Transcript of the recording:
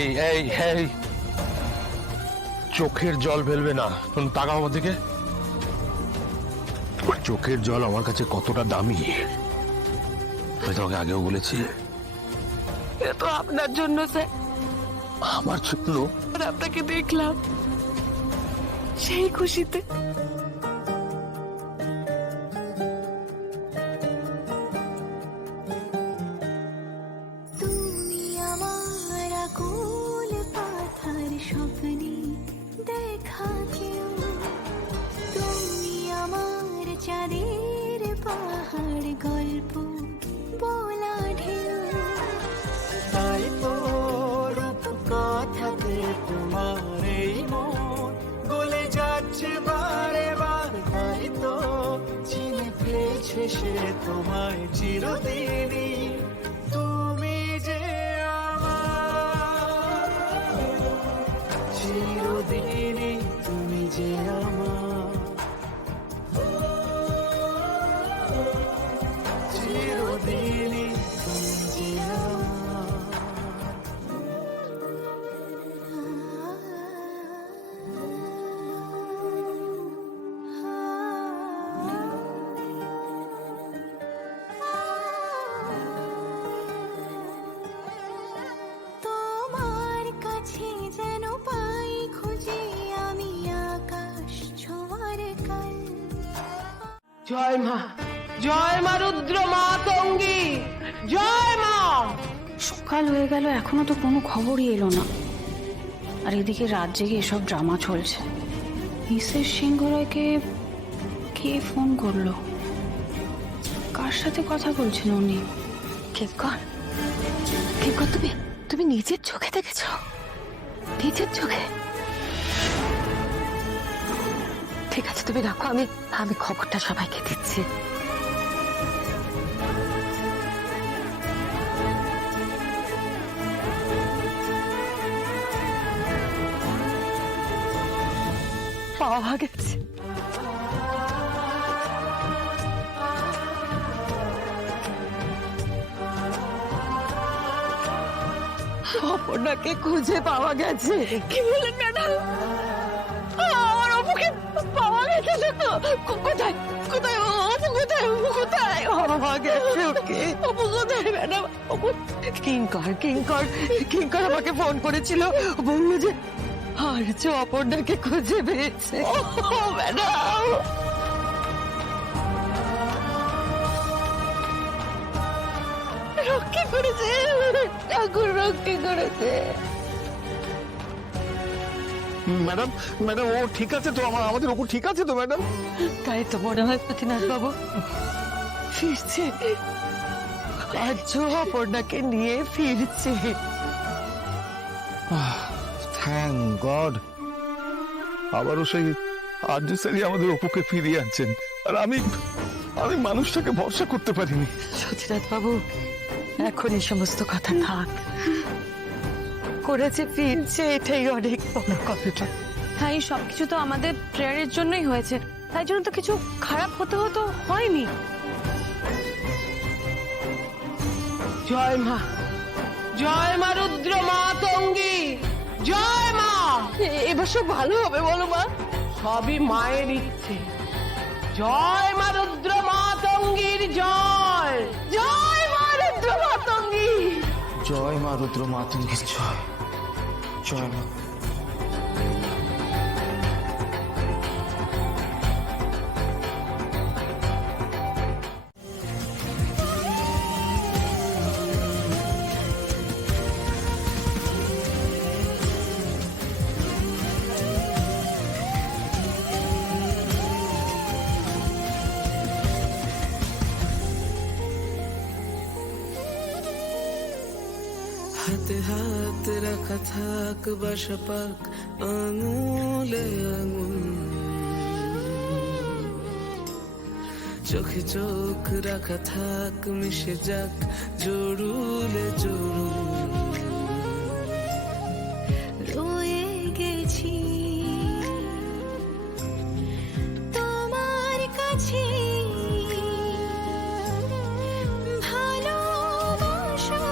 এই এই এই চোখের জল ফেলবে না, তাকাও আমার দিকে। চোখের জল আমার কাছে কতটা দামি আমি তোমাকে আগেও বলেছি। এ তো আপনার জন্য স্যার। আমার জন্য? আপনাকে দেখলাম সেই খুশিতে। তুমি আমার আকুল পাথার স্বপ্নে দেখা কেউ, তুমি আমার চাঁদের পাহাড় গল্প বলা ঢেউ। তাই তো রূপ কথাতে তোমার এই মন গলে যাচ্ছে বারে বার, তাই তো চিনে ফেলছে সে তোমায় চিরদিনই। তুমি যে আমার চিরদিনই, তুমি যে আমার চিরদিনই, তুমি যে আমার। তোমার কাছে যেন পাই খুঁজে আমি আকাশ ছোঁয়ার কাল। জয় মা, জয় মা রুদ্র মাতঙ্গী, জয় মা। সকাল হয়ে গেল, এখনো তো কোনো খবরই এলো না। আর এদিকে রাত জেগে এসব ড্রামা চলছে। মিসেস সিংহরায়কে কে ফোন করলো? কার সাথে কথা বলছেন উনি? কিঙ্কর, কিঙ্কর, তুমি তুমি নিজের চোখে দেখেছ? নিজের চোখে? ঠিক আছে, তুমি রাখো, আমি আমি খবরটা সবাইকে দিচ্ছি। পাওয়া গেছে। অপর্ণাকে খুঁজে পাওয়া গেছে। কি বলেন ম্যাডাম? আমার অপুকে পাওয়া গেছে তো? কোথায় কোথায় অপু? কোথায় অপু? কোথায় পাওয়া গেছে ওকে? অপু কোথায় ম্যাডাম? অপু কিঙ্কর কিঙ্কর কিঙ্কর আমাকে ফোন করেছিল, বললো যে আর যে অপর্ণাকে খুঁজে পেয়েছে। ও ম্যাডাম, রক্ষে করেছে, ঠাকুর রক্ষে করেছে। ম্যাডাম, ম্যাডাম ও ঠিক আছে তো? আমাদের ওপর ঠিক আছে তো ম্যাডাম? তাই তো মনে হয় প্রতিনাথ বাবু ফিরছে, আজ অপর্ণাকে নিয়ে ফিরছে। Thank god. আবারও সেই আর্য স্যারই আমাদের অপুকে ফিরিয়ে আনছেন, আর আমি মানুষটাকে ভরসা করতে পারিনি। সতীনাথ বাবু, এখন এই সমস্ত কথা থাক, করেছে ফিরছে, এটাই অনেক বড় কথা। হ্যাঁ, এই সবকিছু তো আমাদের প্রেয়ারের জন্যই হয়েছে, তাই জন্য তো কিছু খারাপ হতে হতো হয়নি। জয় মা, জয় মা রুদ্র মাতঙ্গী, জয় মা। এবার সব ভালো হবে বলো মা, সবই মায়ের ইচ্ছে। জয় মা রুদ্র মাতঙ্গীর জয়, জয় মা রুদ্র মাতঙ্গী। জয় মা রুদ্র মাতঙ্গীর জয়, জয় মা। হাতে হাত রাখা থাক বাসা পাক আঙুলে আঙুল, চোখে চোখ রাখা থাক মিশে যাক জরুলে জরুল। রয়ে গেছি তোমার কাছে, ভালোবাসা